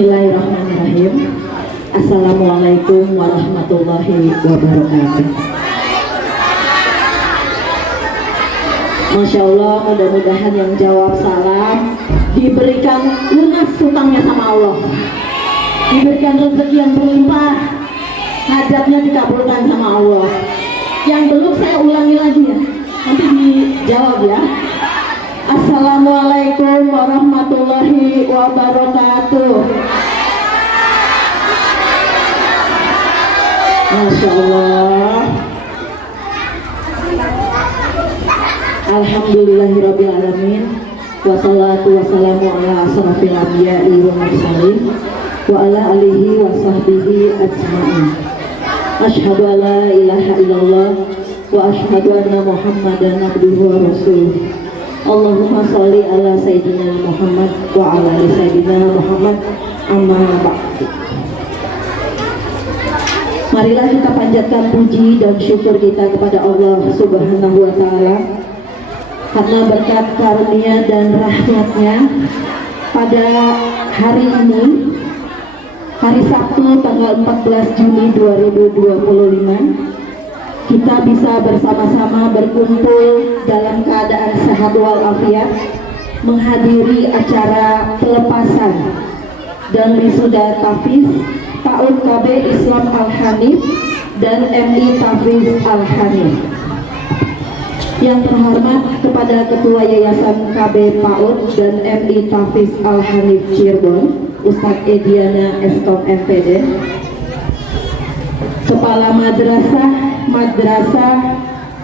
Bismillahirrahmanirrahim. Assalamualaikum warahmatullahi wabarakatuh. Masya Allah, mudah-mudahan yang jawab salam diberikan lunas hutangnya sama Allah, diberikan rezeki yang berlimpah, hajatnya dikabulkan sama Allah. Yang belum saya ulangi lagi ya, nanti dijawab ya. Assalamualaikum warahmatullahi wabarakatuh. Masya Allah. Alhamdulillahirrabbilalamin. Wassalatu wassalamu ala asrafil anbiya'i wa mursalin wa ala alihi wa sahbihi ajma'in. Asyhadu an la ilaha illallah wa asyhadu anna Muhammadan abduhu wa rasuluh. Allahumma sholli ala sayyidina Muhammad wa ala ali sayyidina Muhammad, amma ba'du. Marilah kita panjatkan puji dan syukur kita kepada Allah Subhanahu wa taala karena berkat karunia dan rahmatnya pada hari ini, hari Sabtu tanggal 14 Juni 2025, kita bisa bersama-sama berkumpul dalam keadaan sehat walafiat menghadiri acara pelepasan dan wisuda Tafiz PAUD KB Islam Al-Hanif dan MI Tafiz Al-Hanif. Yang terhormat kepada Ketua Yayasan KB PAUD dan MI Tafiz Al-Hanif Cirebon, Ustadz Ediana Eskom MPD, Kepala Madrasah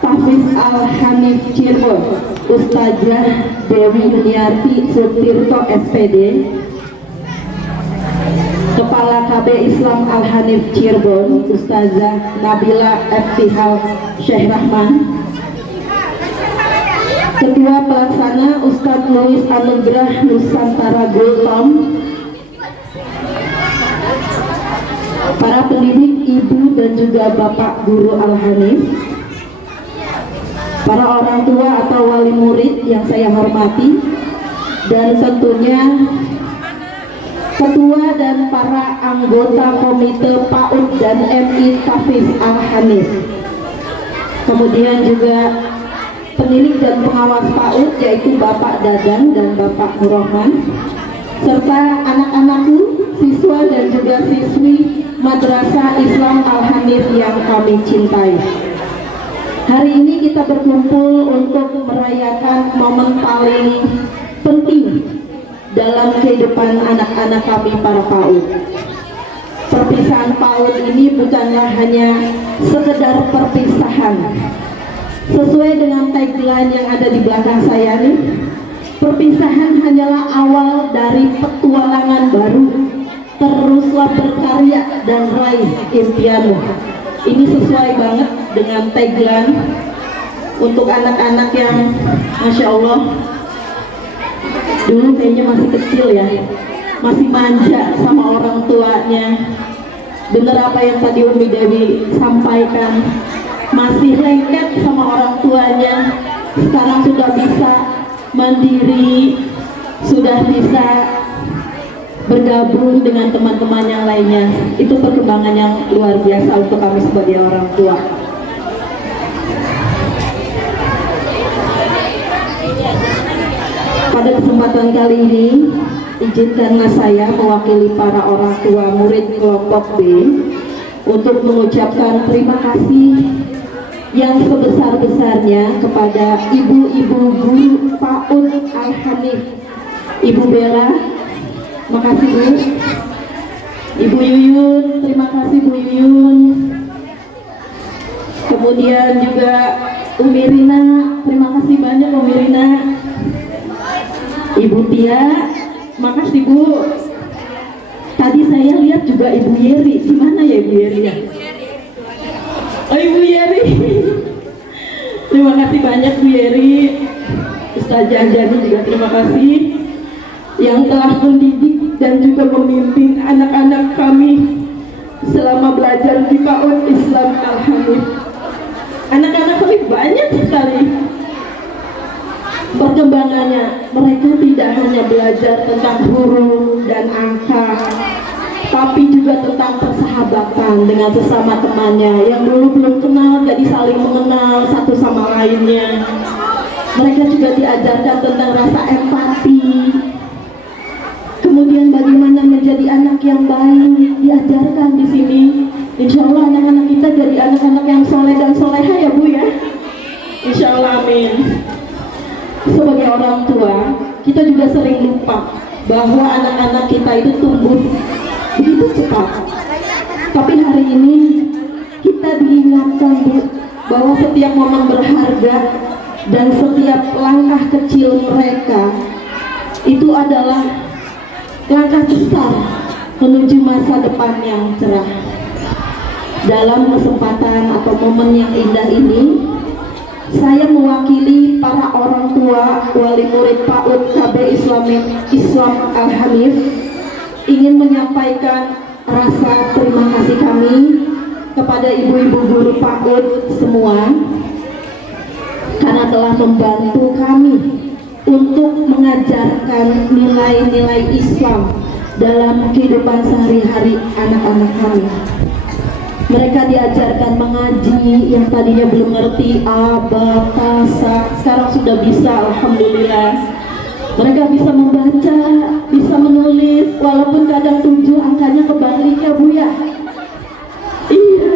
Tafiz Al-Hanif Cirebon, Ustazah Dewi Yuniarti Sutirto SPD, Kepala KB Islam Al-Hanif Cirebon, Ustazah Nabila Eftihal Syekh Rahman, Ketua Pelaksana Ustadz Louis Anugrah Nusantara Gultom, para pendidik, ibu dan juga bapak guru Al-Hanif, para orang tua atau wali murid yang saya hormati, dan tentunya ketua dan para anggota komite PAUD dan MI Tafiz Al-Hanif, kemudian juga penilik dan pengawas PAUD yaitu Bapak Dadang dan Bapak Nurrohman, serta anak-anakku, siswa dan juga siswi Madrasah Islam Al-Hanif yang kami cintai. Hari ini kita berkumpul untuk merayakan momen paling penting dalam kehidupan anak-anak kami para PAUD. Perpisahan PAUD ini bukanlah hanya sekedar perpisahan. Sesuai dengan tagline yang ada di belakang saya nih, perpisahan hanyalah awal dari petualangan baru. Teruslah berkarya dan raih impianmu. Ini sesuai banget dengan tagline untuk anak-anak yang Masya Allah dulu kayaknya masih kecil ya, masih manja sama orang tuanya. Bener apa yang tadi Umi Dewi sampaikan, masih lengket sama orang tuanya, sekarang sudah bisa mandiri, sudah bisa bergabung dengan teman-teman yang lainnya. Itu perkembangan yang luar biasa untuk kami sebagai orang tua. Pada kesempatan kali ini, izinkanlah saya mewakili para orang tua murid kelompok B untuk mengucapkan terima kasih yang sebesar-besarnya kepada ibu-ibu guru PAUD Al-Hanif. Ibu Bella, makasih Bu. Ibu Yuyun, terima kasih Bu Yuyun. Kemudian juga Umi Rina, terima kasih banyak Umi Rina. Ibu Tia, makasih Bu. Tadi saya lihat juga Ibu Yeri. Di mana ya Ibu Yeri ya? Oh Ibu Yeri. Terima kasih banyak Bu Yeri. Ustazah Jani juga terima kasih yang telah mendidik dan juga memimpin anak-anak kami selama belajar di PAUD Islam Al-Hanif. Anak-anak kami banyak sekali. Perkembangannya, mereka tidak hanya belajar tentang huruf dan angka, tapi juga tentang persahabatan dengan sesama temannya yang dulu belum kenal, jadi saling mengenal satu sama lainnya. Mereka juga diajarkan tentang rasa empati, kemudian bagaimana menjadi anak yang baik, diajarkan di sini. Insya Allah anak-anak kita jadi anak-anak yang soleh dan soleha ya Bu ya. Insya Allah, amin. Sebagai orang tua, kita juga sering lupa bahwa anak-anak kita itu tumbuh begitu cepat. Tapi hari ini kita diingatkan Bu, bahwa setiap momen berharga dan setiap langkah kecil mereka itu adalah langkah besar menuju masa depan yang cerah. Dalam kesempatan atau momen yang indah ini, saya mewakili para orang tua wali murid PAUD KB Islam Al-Hanif ingin menyampaikan rasa terima kasih kami kepada ibu-ibu guru PAUD semua karena telah membantu kami untuk mengajarkan nilai-nilai Islam dalam kehidupan sehari-hari anak-anak kami. Mereka diajarkan mengaji yang tadinya belum ngerti a, ba, ta, sa, sekarang sudah bisa, alhamdulillah. Mereka bisa membaca, bisa menulis, walaupun kadang 7 angkanya kebalik ya Bu ya. Iya.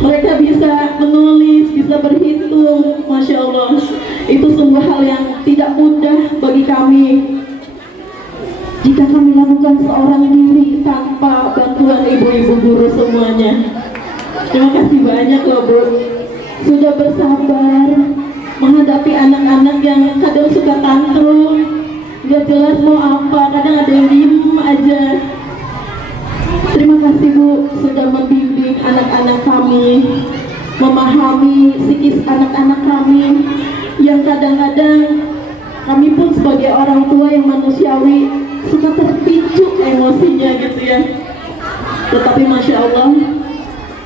Mereka bisa menulis, bisa berhitung, Masya Allah. Itu sungguh hal yang tidak mudah bagi kami jika kami lakukan seorang diri tanpa bantuan ibu-ibu guru semuanya. Terima kasih banyak loh Bu, sudah bersabar menghadapi anak-anak yang kadang suka tantrum, gak jelas mau apa, kadang ada yang diem aja. Terima kasih Bu, sudah membimbing anak-anak kami, memahami psikis anak-anak kami yang kadang-kadang kami pun sebagai orang tua yang manusiawi suka terpicu emosinya gitu ya. Tetapi Masya Allah,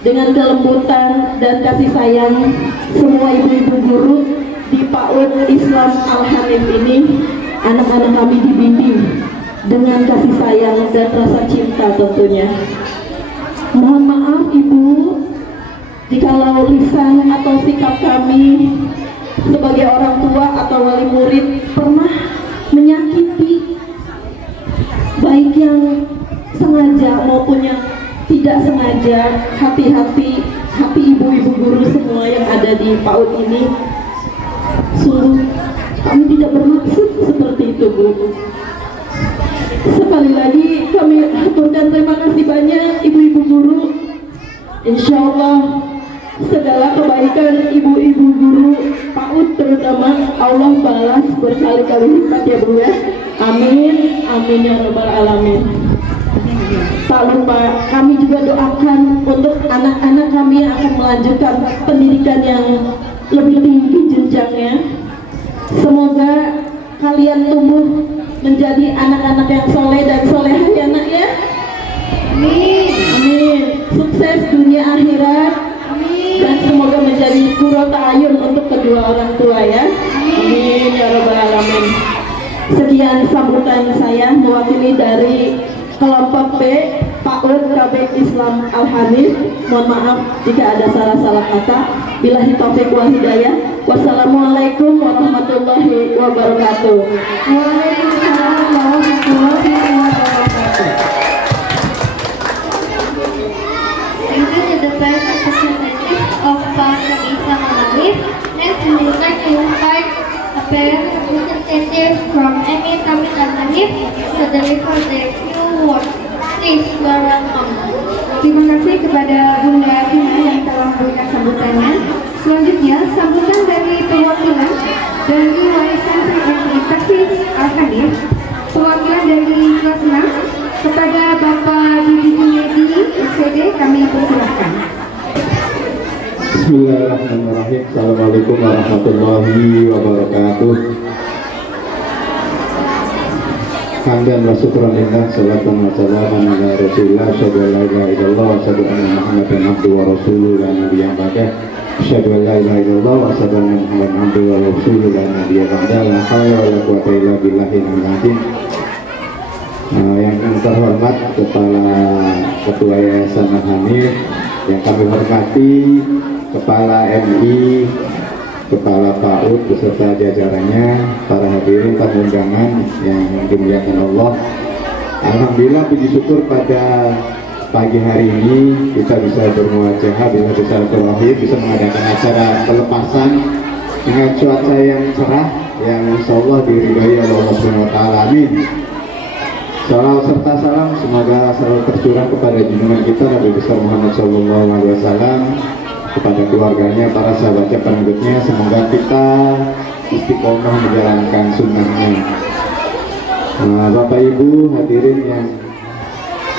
dengan kelembutan dan kasih sayang semua ibu-ibu guru di PAUD Islam Al-Hanif ini, anak-anak kami dibimbing dengan kasih sayang dan rasa cinta tentunya. Mohon maaf Ibu jikalau lisan atau sikap kami sebagai orang tua atau wali murid pernah menyakiti, baik yang sengaja maupun yang tidak sengaja. Hati-hati, hati ibu-ibu guru semua yang ada di PAUD ini. Sungguh kami tidak bermaksud seperti itu Bu. Sekali lagi kami aturkan terima kasih banyak ibu-ibu guru. Insya Allah segala kebaikan ibu-ibu guru PAUD terutama Allah balas berkali-kali lipat ya Bu ya. Amin, amin ya rabbal alamin. Tak lupa kami juga doakan untuk anak-anak kami yang akan melanjutkan pendidikan yang lebih tinggi jenjangnya. Semoga kalian tumbuh menjadi anak-anak yang soleh dan soleha ya nak ya. Amin, amin. Sukses dunia akhirat. Amin. Dan semoga menjadi qurrata ayun untuk kedua orang tua ya. Amin ya rabbal alamin. Sekian sambutan saya mewakili dari kelompok B PAUD KB Islam Al-Hanif. Mohon maaf jika ada salah-salah kata. Billahi taufiq wal hidayah. Wassalamualaikum warahmatullahi wabarakatuh. Waalaikumsalam warahmatullahi wabarakatuh. Thank you to the present representative of PAUD KB Islam Al-Hanif. Next, we would like to invite a parent representative from MA Tamil Al-Hanif to deliver their few words. Please, you are welcome. Terima kasih kepada Bunda Tina yang telah memberikan sambutannya. Selanjutnya, sambutan dari perwakilan dari Warisan MI Tafiz Al-Hanif, perwakilan dari kelas 6 kepada Bapak Didi Junaidi SPD, kami persilahkan. Bismillahirrahmanirrahim. Assalamualaikum warahmatullahi wabarakatuh. Hamdan wa syukran lillah, salatan wa salaman ala Rasulillah, asyhadu an la ilaha illallah wa asyhadu anna Muhammadan abduhu wa rasuluhu la nabiyya ba'dah. Asyhadu an la ilaha illallah wa asyhadu anna Muhammadan abduhu wa rasuluhu la nabiyya ba'dahu la haula wa la quwwata illa billahil azim. Yang terhormat Kepala Ketua Yayasan Al-Hanif, yang kami hormati Kepala MI, Kepala PAUD beserta jajarannya, para hadirin tamu undangan yang dimuliakan Allah. Alhamdulillah, puji syukur pada pagi hari ini kita bisa bermuajahah, bisa bersilaturahim, bisa mengadakan acara pelepasan dengan cuaca yang cerah yang insyaallah diridhai oleh Allah Subhanahu wa taala. Amin. Salawat serta salam semoga selalu tercurah kepada junjungan kita Nabi besar Muhammad SAW, kepada keluarganya, para sahabatnya, pengikutnya. Semoga kita istiqomah menjalankan sunnahnya. Bapak Ibu hadirin yang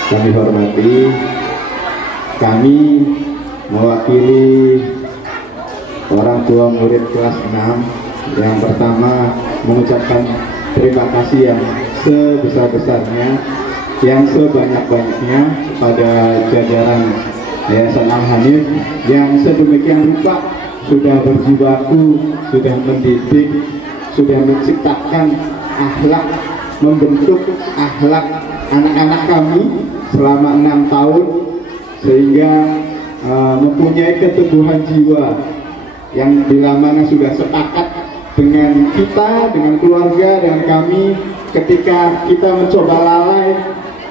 kami hormati, kami mewakili orang tua murid kelas 6 yang pertama mengucapkan terima kasih yang sebesar-besarnya, yang sebanyak-banyaknya kepada jajaran Yayasan Al-Hanif yang sedemikian rupa sudah berjibaku, sudah mendidik, sudah menciptakan akhlak, membentuk akhlak anak-anak kami selama 6 tahun, sehingga mempunyai keteguhan jiwa yang bila mana sudah sepakat dengan kita, dengan keluarga, dengan kami. Ketika kita mencoba lalai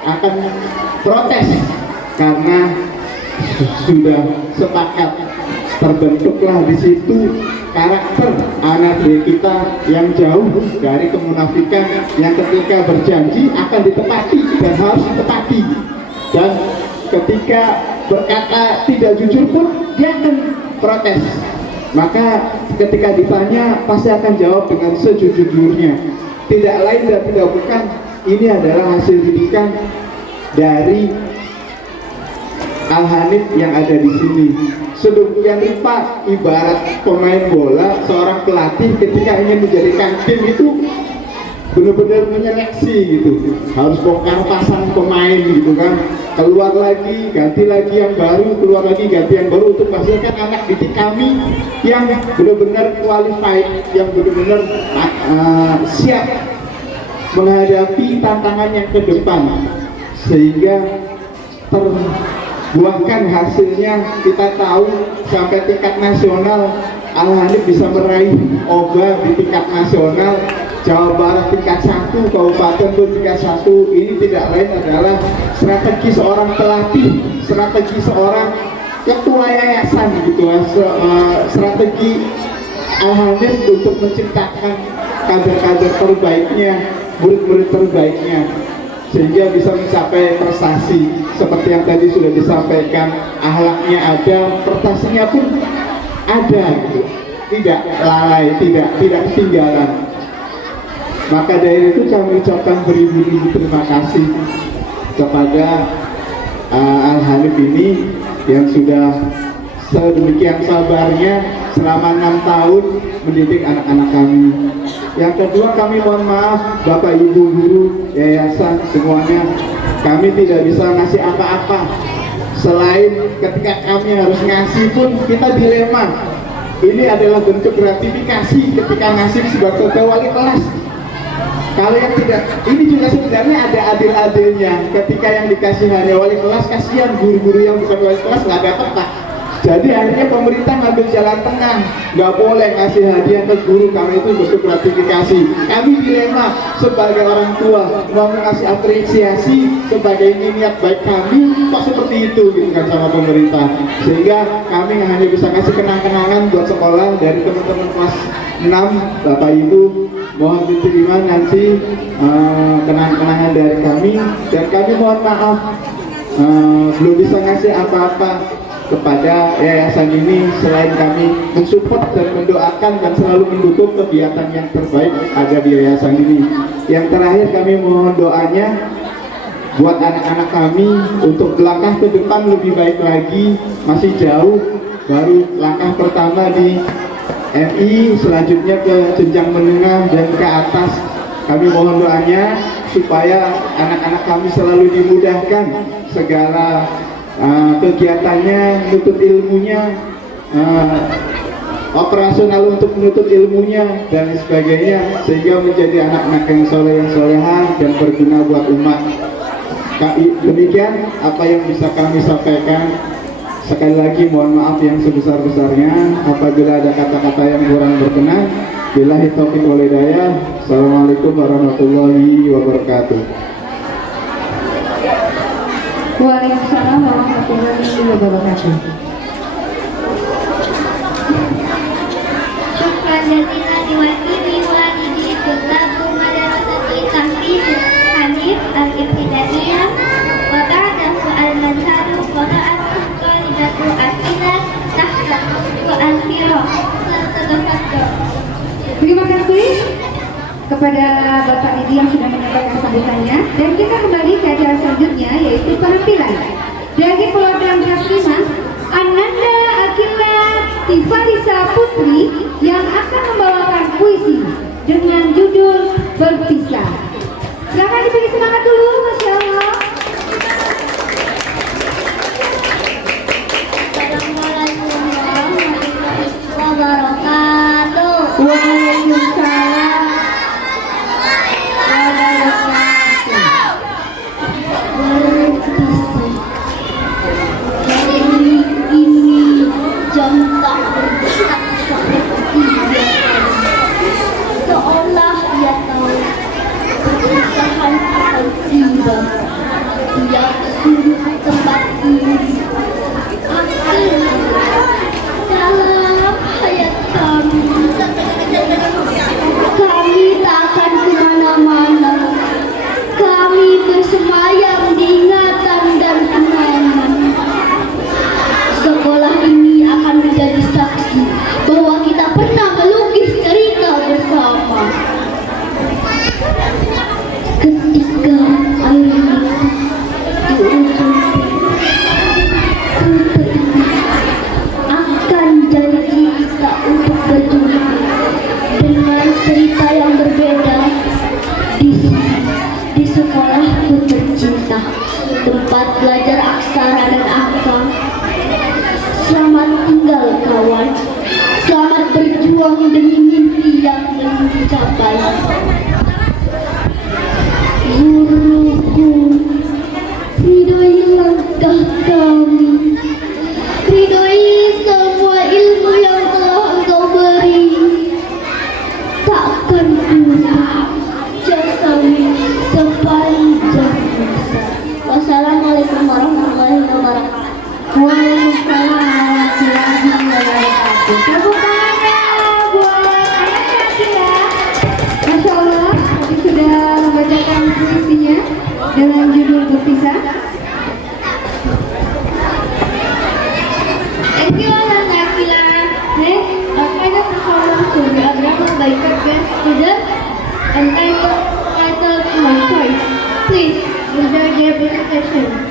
akan protes karena sudah sepakat, terbentuklah di situ karakter anak didik kita yang jauh dari kemunafikan, yang ketika berjanji akan ditepati dan harus ditepati, dan ketika berkata tidak jujur pun dia akan protes. Maka ketika ditanya pasti akan jawab dengan sejujur-jujurnya. Tidak lain dan tidak bukan, ini adalah hasil didikan dari Al-Hanif yang ada di sini. Sedemikian rupa, ibarat pemain bola, seorang pelatih ketika ingin menjadikan tim itu benar-benar menyeleksi gitu, harus bongkar pasang pemain gitu kan, keluar lagi, ganti lagi yang baru, keluar lagi, ganti yang baru, untuk menghasilkan anak didik kami yang benar-benar qualified, yang benar-benar siap menghadapi tantangan yang ke depan, sehingga terbuahkan hasilnya. Kita tahu sampai tingkat nasional Al-Hanif bisa meraih OBA di tingkat nasional, Jawa Barat tingkat 1, Kabupaten pun tingkat 1. Ini tidak lain adalah strategi seorang pelatih, strategi seorang ketua yayasan gitu, strategi Al-Hanif untuk menciptakan kader-kader terbaiknya, murid-murid terbaiknya, sehingga bisa mencapai prestasi seperti yang tadi sudah disampaikan. Akhlaknya ada, prestasinya pun ada gitu, tidak lalai, tidak ketinggalan. Maka dari itu kami ucapkan beribu-ribu terima kasih kepada Al-Hanif ini yang sudah sedemikian sabarnya selama 6 tahun mendidik anak-anak kami. Yang kedua, kami mohon maaf Bapak Ibu guru yayasan semuanya, kami tidak bisa ngasih apa-apa. Selain ketika kami harus ngasih pun kita dilema. Ini adalah bentuk gratifikasi ketika ngasih sebagai wali kelas. Kalau yang tidak, ini juga sebenarnya ada adil-adilnya. Ketika yang dikasih hanya wali kelas, kasihan guru-guru yang bukan wali kelas nggak dapat Pak. Jadi akhirnya pemerintah ngambil jalan tengah, nggak boleh ngasih hadiah ke guru karena itu bentuk gratifikasi. Kami dilema sebagai orang tua mau ngasih apresiasi sebagai ini niat baik kami, kok seperti itu gitu kan sama pemerintah. Sehingga kami hanya bisa kasih kenang-kenangan buat sekolah dari teman-teman kelas 6, Bapak Ibu mohon diterima nanti kenang-kenangan dari kami, dan kami mohon maaf belum bisa ngasih apa-apa kepada yayasan ini selain kami mensupport dan mendoakan dan selalu mendukung kegiatan yang terbaik ada di yayasan ini. Yang terakhir, kami mohon doanya buat anak-anak kami untuk langkah ke depan lebih baik lagi. Masih jauh, baru langkah pertama di MI, selanjutnya ke jenjang menengah dan ke atas. Kami mohon doanya supaya anak-anak kami selalu dimudahkan segala kegiatannya, menuntut ilmunya, operasional untuk menuntut ilmunya dan sebagainya, sehingga menjadi anak-anak yang soleh, yang solehan dan berguna buat umat. Demikian apa yang bisa kami sampaikan. Sekali lagi mohon maaf yang sebesar-besarnya apabila ada kata-kata yang kurang berkenan. Billahi taufiq wal hidayah. Assalamualaikum warahmatullahi wabarakatuh. Waalaikumsalam warahmatullahi wabarakatuh. Syukran jazilan diwakili walidi Tullabu Madrasati Tahfiz Hanif Al-Ibtidaiyah wa ba'dahu al-madharu qira'atun talibatu al-ilah tahta wa al-firah. Terima kasih kepada Bapak Didi yang sudah menyampaikan sambutannya, dan kita kembali ke acara selanjutnya yaitu penampilan dari program kelas 5 Ananda Akila Tifarisa Putri yang akan membawakan puisi dengan judul Berpisah. Silakan diberi semangat dulu, Masya Allah. Assalamualaikum warahmatullahi wabarakatuh. Waalaikumsalam. Ini jam tak bergerak seperti biasa. Seolah ia tahu perpisahan akan tiba. Dia suruh tempat ini dalam hayat kami. Kami tak akan kemana-mana. Kami bersemayam di ingatan dan kenangan. Sekolah ini akan menjadi saksi bahwa kita pernah melukis cerita bersama. Ketika air mata di ujung akan janji kita untuk berjumpa dengan cerita yang berbeda di sekolahku tercinta, tempat belajar aksara dan angka. Selamat tinggal kawan, selamat berjuang demi mimpi yang belum dicapai. Guruku, ridhoi langkah kami, ridhoi semua ilmu yang telah engkau beri. Takkan lupa jasamu sepanjang masa. Wassalamualaikum warahmatullahi wabarakatuh. Waalaikumsalam warahmatullahi wabarakatuh. Tepuk tangannya buat anak Syakira. Masya Allah, tadi sudah membacakan puisinya dengan judul Berpisah. Thank you, Ananda Akila. Next, our final performance will be a drama by Kirkland student entitled My Choice. Please enjoy their presentation.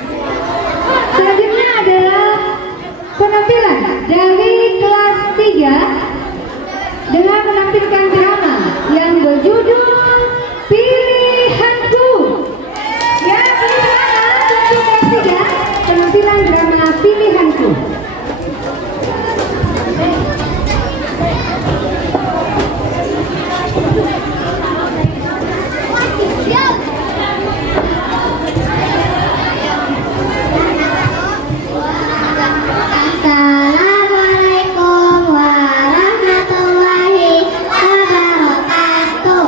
Selanjutnya adalah penampilan dari kelas 3 dengan menampilkan drama yang berjudul Pilihanku. Ya, beri semangat untuk kelas 3 penampilan drama Pilihanku. Assalamualaikum warahmatullahi wabarakatuh.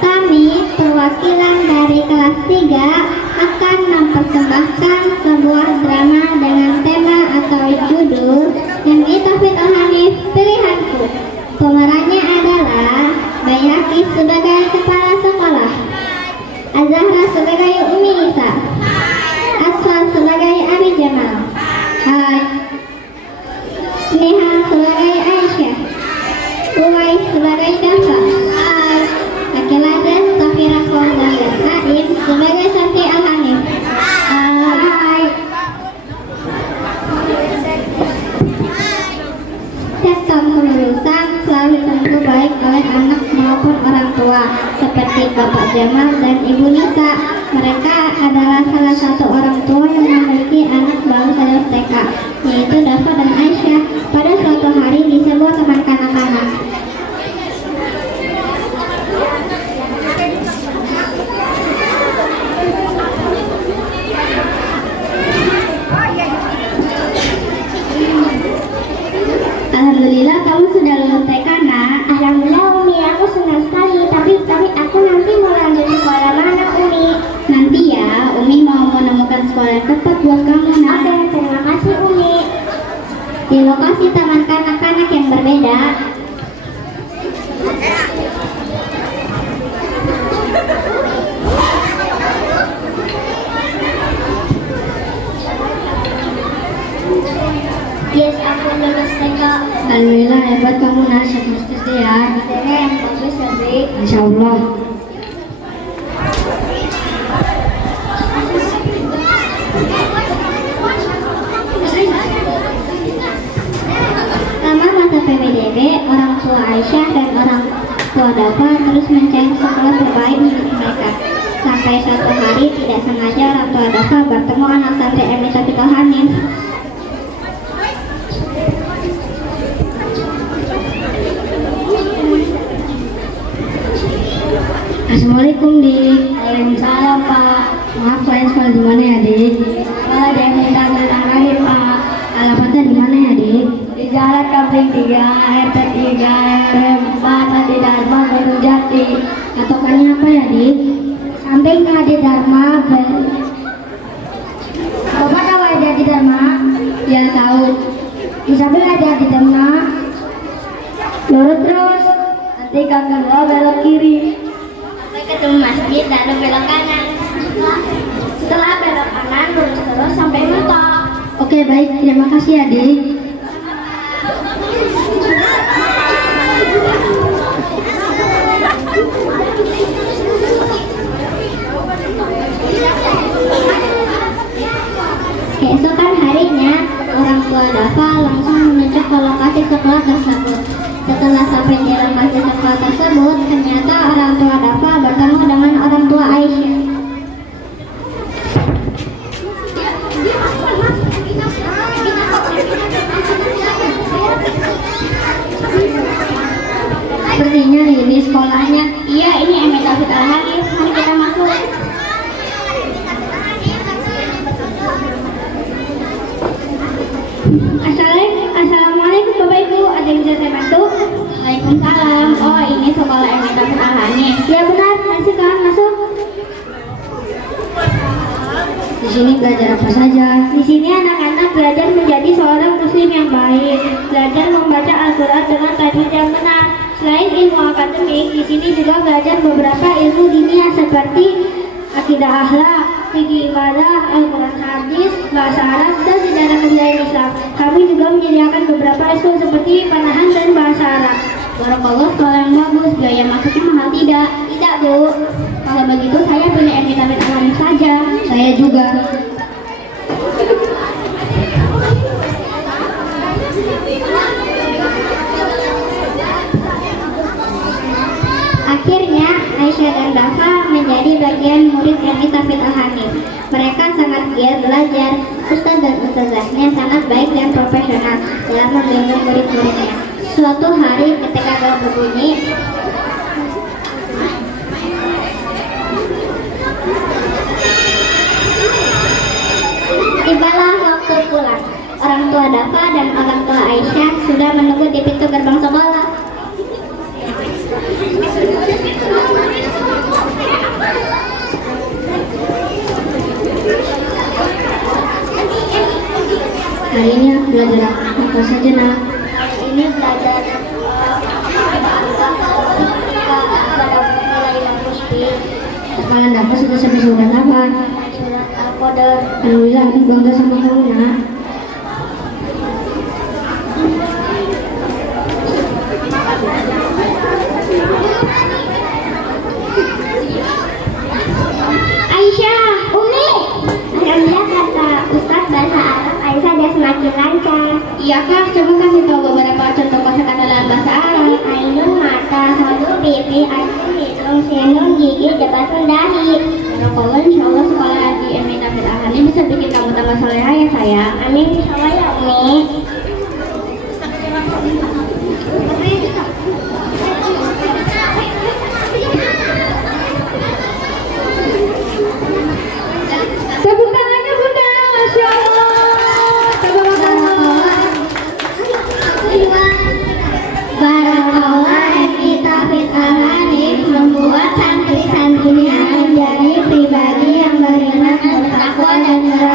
Kami perwakilan dari kelas 3 akan mempersembahkan sebuah drama dengan tema atau judul MI Tahfiz Al-Hanif Pilihanku. Pemerannya adalah Bayaki sebagai kepala sekolah, Azahra sebagai Umi Isa, Asfal sebagai Abi Jamal, Hai, Neha sebagai Aisyah, Uwais sebagai Dafa, Hai, Akilada Safira Khawda, dan Aim sebagai Safi Al-Hanif. Hai. Sistem kelulusan selalu tentu baik oleh anak maupun orang tua, seperti Bapak Jamal dan Ibu Nisa. Mereka adalah salah satu orang tua yang memiliki anak baru lulus TK, yaitu Dafa dan Aisyah. Pada suatu Alhamdulillah kamu sudah lulus TK, nak. Alhamdulillah Umi, aku senang sekali. Tapi aku nanti mau lanjut sekolah mana, Umi? Nanti ya, Umi mau menemukan sekolah yang tepat buat kamu, nak. Oke, terima kasih Umi. Di lokasi taman kanak-kanak yang berbeda. Yes, aku lulus TK. Alhamdulillah, hebat kamu, nak. Sukses ya. Yang bagus, Adik. Insya Allah. Selama masa PPDB, orang tua Aisyah dan orang tua Dafa terus mencari sekolah terbaik untuk mereka. Sampai suatu hari tidak sengaja orang tua Dafa bertemu anak santri Emi Tafiqul Hanif. Assalamualaikum, Dik. Waalaikumsalam, Pak. Maaf, kalian sekolah di mana ya, Dik? Sekolah di Emi Tafiqul Hanif, Pak. Alamatnya di mana ya, Dik? Di Jalan Kambing 3, RT 3, RM 4, Adi Dharma, Gunung Jati. Patokannya apa ya, Dik? Samping Adi Dharma, Bapak tahu Adi Dharma? Ya, tahu. Di samping Adi Dharma, lurus terus. Nanti gang kedua belok kiri. Sampai ketemu masjid, lalu belok kanan. Setelah belok kanan, lurus terus sampai mentok. Oke, baik. Terima kasih, Adik. Keesokan harinya, orang tua Dafa langsung menuju ke lokasi sekolah tersebut. Setelah sampai di lokasi sekolah tersebut, ternyata orang tua Dafa bertemu dengan orang tua Aisyah. Sepertinya ini sekolahnya. Iya, ini Emi Tafiqul Hanif. Mari kita masuk. Assalamualaikum Bapak Ibu, ada yang bisa saya bantu? Waalaikumsalam. Oh, ini sekolah Emi Tafiqul Hanif. Ya benar, silakan masuk. Di sini belajar apa saja? Di sini anak-anak belajar menjadi seorang muslim yang baik, belajar membaca Al-Quran dengan tajwid yang benar. Selain ilmu akademik, di sini juga belajar beberapa ilmu diniyah seperti akidah akhlak, fikih ibadah, Al-Quran hadis, bahasa Arab, dan sejarah kebudayaan Islam. Kami juga menyediakan beberapa ekskul seperti panahan dan bahasa Arab. Barakallah, sekolah yang bagus. Biaya masuknya mahal tidak? Tidak, Bu. Kalau begitu saya pilih Emi Tafiqul Hanif saja. Saya juga. Akhirnya Aisyah dan Dafa menjadi bagian murid Emi Tafiqul Hanif. Mereka sangat giat belajar. Ustaz dan ustazahnya sangat baik dan profesional dalam membimbing murid-muridnya. Suatu hari ketika bel berbunyi, tibalah waktu pulang. Orang tua Dafa dan orang tua Aisyah sudah menunggu di pintu gerbang sekolah. Hari ini aku belajar apa saja, nak? Ini belajar Kalian dapat sudah sampai surat apa? Surat Al-Qadar. Alhamdulillah, aku bangga sama kamu, nak. Aisyah, Umi. Alhamdulillah kata Ustaz bahasa Arab Aisyah dia semakin lancar. Iya kak, coba kasih tahu beberapa contoh kosakata dalam bahasa Arab. Ainun mata, sadu pipi, ainun hidung, sinun gigi, jabatun dahi. Barakallah, insyaallah sekolah di Emi Tafiqul Hanif bisa bikin kamu tambah soleha ya sayang. Amin, insyaallah ya Umi. Tepuk tangannya Bunda, Masya Allah. Tepuk tangan. and